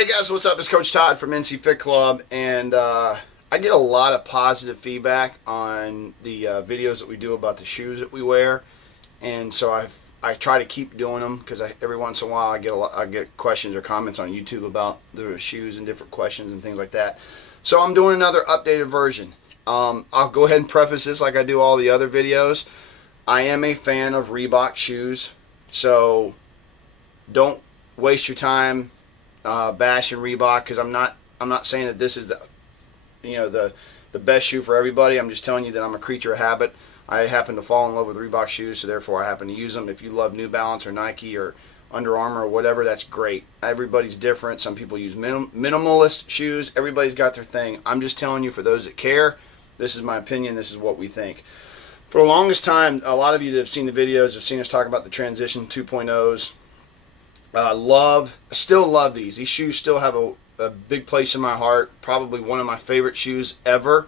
Hey guys, what's up? It's Coach Todd from NC Fit Club, and I get a lot of positive feedback on the videos that we do about the shoes that we wear, and so I try to keep doing them because every once in a while I get questions or comments on YouTube about the shoes and different questions and things like that. So I'm doing another updated version. I'll go ahead and preface this like I do all the other videos. I am a fan of Reebok shoes, so don't waste your time bashing Reebok, because I'm not saying that this is the best shoe for everybody. I'm just telling you that I'm a creature of habit. I happen to fall in love with Reebok shoes, so therefore I happen to use them. If you love New Balance or Nike or Under Armour or whatever, that's great. Everybody's different. Some people use minimalist shoes. Everybody's got their thing. I'm just telling you, for those that care, this is my opinion. This is what we think. For the longest time, a lot of you that have seen the videos have seen us talk about the Transition 2.0s. Still love these. These shoes still have a big place in my heart. Probably one of my favorite shoes ever.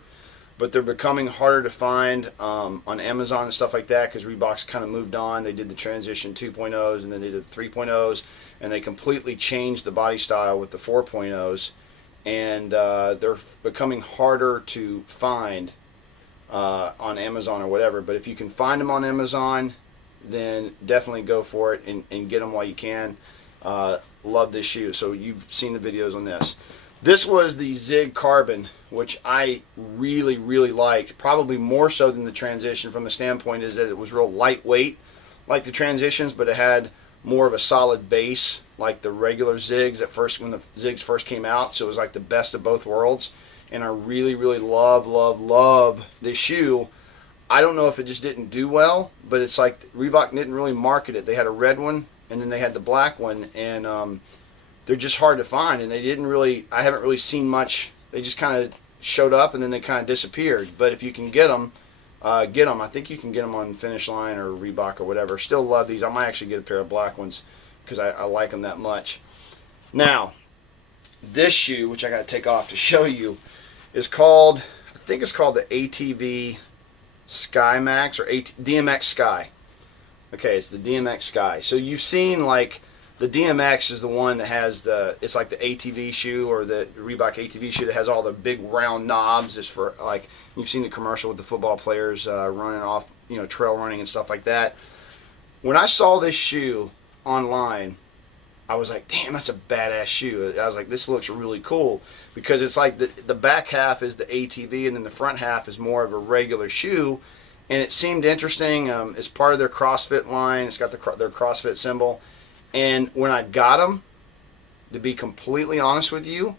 But they're becoming harder to find on Amazon and stuff like that, because Reebok's kind of moved on. They did the Transition 2.0s, and then they did the 3.0s, and they completely changed the body style with the 4.0s. And they're becoming harder to find on Amazon or whatever. But if you can find them on Amazon, then definitely go for it and get them while you can. Love this shoe. So you've seen the videos on this. This was the Zig Carbon, which I really, really liked, probably more so than the Transition, from the standpoint is that it was real lightweight like the Transitions, but it had more of a solid base like the regular Zigs at first, when the Zigs first came out. So it was like the best of both worlds, and I really, really love this shoe. I don't know if it just didn't do well, but it's like Reebok didn't really market it. They had a red one, and then they had the black one, and they're just hard to find, and I haven't really seen much. They just kind of showed up and then they kind of disappeared. But if you can get them, get them. I think you can get them on Finish Line or Reebok or whatever. Still love these. I might actually get a pair of black ones because I like them that much. Now, this shoe, which I got to take off to show you, is called, I think it's called the ATV Sky Max or DMX Sky. Okay, it's the DMX Sky. So you've seen, like, the DMX is the one that has it's like the ATV shoe, or the Reebok ATV shoe that has all the big round knobs. It's for, like, you've seen the commercial with the football players running off, trail running and stuff like that. When I saw this shoe online, I was like, damn, that's a badass shoe. I was like, this looks really cool, because it's like the back half is the ATV, and then the front half is more of a regular shoe. And it seemed interesting. It's part of their CrossFit line. It's got their CrossFit symbol. And when I got them, to be completely honest with you,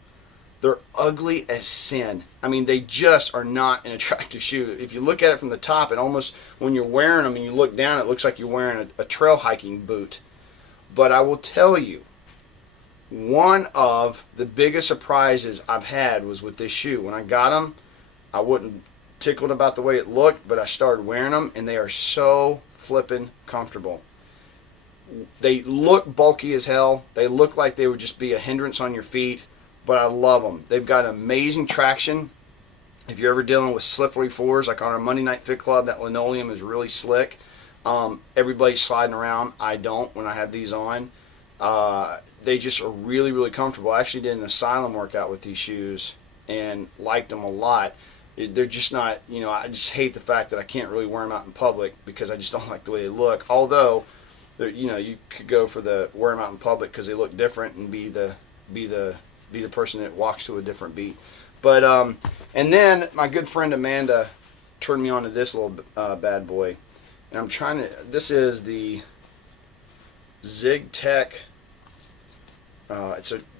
they're ugly as sin. I mean, they just are not an attractive shoe. If you look at it from the top, it almost, when you're wearing them and you look down, it looks like you're wearing a trail hiking boot. But I will tell you, one of the biggest surprises I've had was with this shoe. When I got them, I wasn't tickled about the way it looked, but I started wearing them, and they are so flippin' comfortable. They look bulky as hell. They look like they would just be a hindrance on your feet, but I love them. They've got amazing traction. If you're ever dealing with slippery floors, like on our Monday Night Fit Club, that linoleum is really slick. Everybody's sliding around. I don't when I have these on. They just are really, really comfortable. I actually did an Asylum workout with these shoes and liked them a lot. They're just not, I just hate the fact that I can't really wear them out in public because I just don't like the way they look. Although, you could go for wear them out in public because they look different and be the person that walks to a different beat. But and then my good friend Amanda turned me on to this little bad boy, and this is the ZigTech.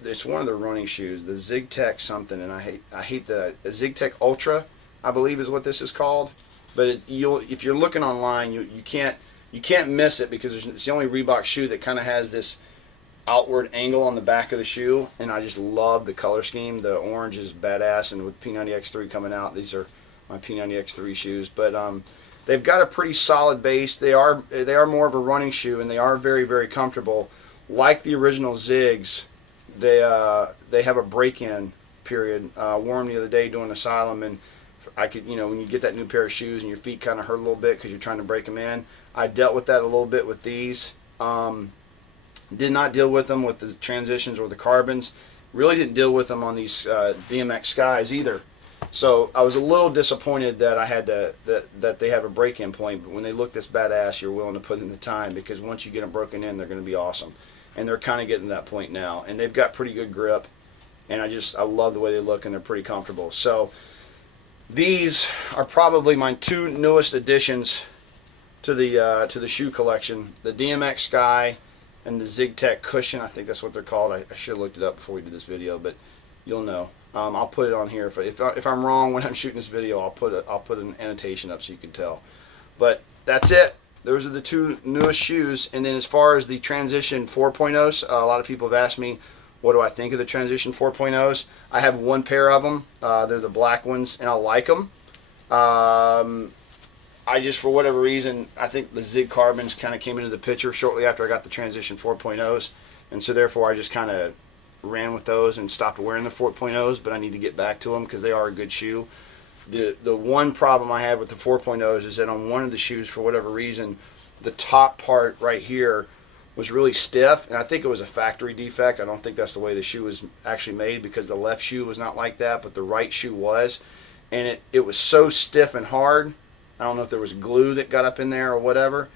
It's one of the running shoes, the ZigTech something, and I hate the ZigTech Ultra, I believe is what this is called. But if you're looking online, you can't miss it, because it's the only Reebok shoe that kind of has this outward angle on the back of the shoe, and I just love the color scheme. The orange is badass, and with P90X3 coming out, these are my P90X3 shoes. But they've got a pretty solid base. They are more of a running shoe, and they are very, very comfortable. Like the original Zigs, they have a break-in period. Wore them the other day doing Asylum, and I could, when you get that new pair of shoes and your feet kind of hurt a little bit because you're trying to break them in, I dealt with that a little bit with these. Did not deal with them with the Transitions or the Carbons. Really didn't deal with them on these DMX Skies either. So I was a little disappointed that I had to that they have a break-in point. But when they look this badass, you're willing to put in the time, because once you get them broken in, they're going to be awesome. And they're kind of getting to that point now, and they've got pretty good grip. And I love the way they look, and they're pretty comfortable. So these are probably my two newest additions to the shoe collection: the DMX Sky and the ZigTech Cushion. I think that's what they're called. I should have looked it up before we did this video, but you'll know. I'll put it on here. If I'm wrong when I'm shooting this video, I'll put an annotation up so you can tell. But that's it. Those are the two newest shoes. And then as far as the Transition 4.0s, a lot of people have asked me, what do I think of the Transition 4.0s? I have one pair of them. They're the black ones, and I like them. I just, for whatever reason, I think the Zig Carbons kind of came into the picture shortly after I got the Transition 4.0s. And so therefore I just kind of ran with those and stopped wearing the 4.0s, but I need to get back to them because they are a good shoe. The one problem I had with the 4.0s is that on one of the shoes, for whatever reason, the top part right here was really stiff, and I think it was a factory defect. I don't think that's the way the shoe was actually made, because the left shoe was not like that, but the right shoe was, and it was so stiff and hard. I don't know if there was glue that got up in there or whatever,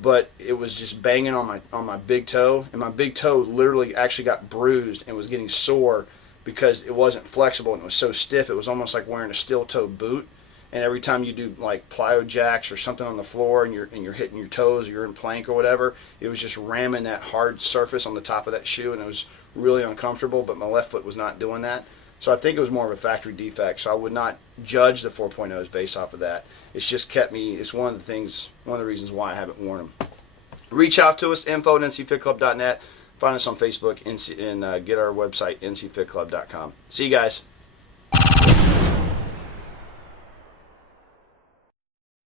but it was just banging on my big toe, and my big toe literally actually got bruised and was getting sore because it wasn't flexible and it was so stiff. It was almost like wearing a steel-toed boot. And every time you do like plyo jacks or something on the floor and you're hitting your toes, or you're in plank or whatever, it was just ramming that hard surface on the top of that shoe, and it was really uncomfortable. But my left foot was not doing that, so I think it was more of a factory defect. So I would not judge the 4.0s based off of that. It's just kept me. It's one of the reasons why I haven't worn them. Reach out to us, info@ncfitclub.net. Find us on Facebook and get our website, ncfitclub.com. See you guys.